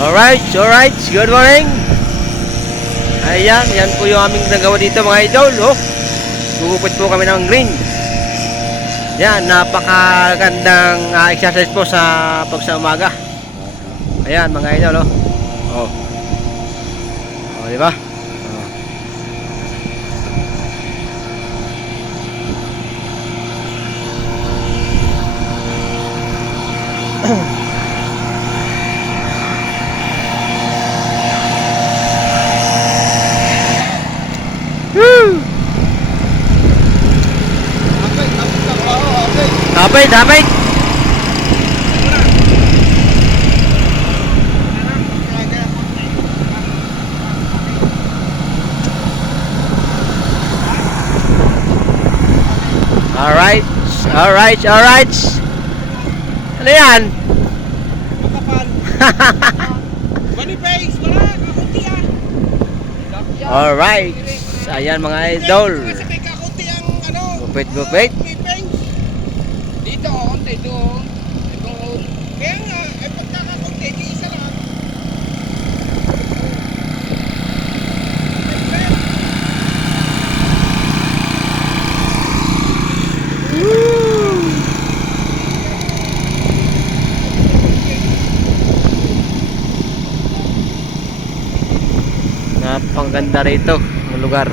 Alright, alright. Good morning. Ayan, yan po yung aming nagawa dito mga idol. Oh. Gugupit po kami ng green. Yan, napakagandang ah, exercise po sa pag sa umaga. Ayan mga idol. Oh. Oh, oh di ba? Oh. Tapay, tapay. Alright, alright, alright. Ano yan? Makapal. Boniface, wala. Kakunti ah. Alright. Ayan mga idol. Kakunti ang ano. Gupit, gupit. Konti doon. Doon. Kaya nga, ay pagkakakunti, di isa lang. Napakaganda rito ang lugar.